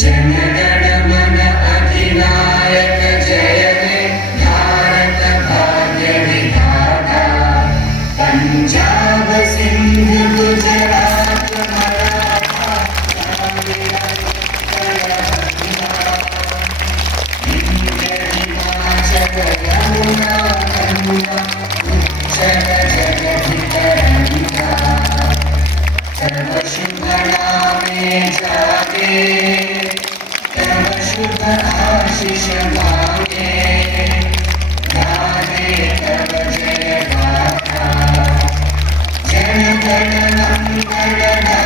जनगण मन अधिनायक जय हे भारत भाग्य विधाता पंजाब सिंध गुजरात मराठा द्राविड़ विंध्य हिमाचल यमुना गंगा उच्चल जगति तरंगा तव शुभ नामे जागे तव शुभ आशीष मांगे गाहे तव जय गाथा जन गण मंगल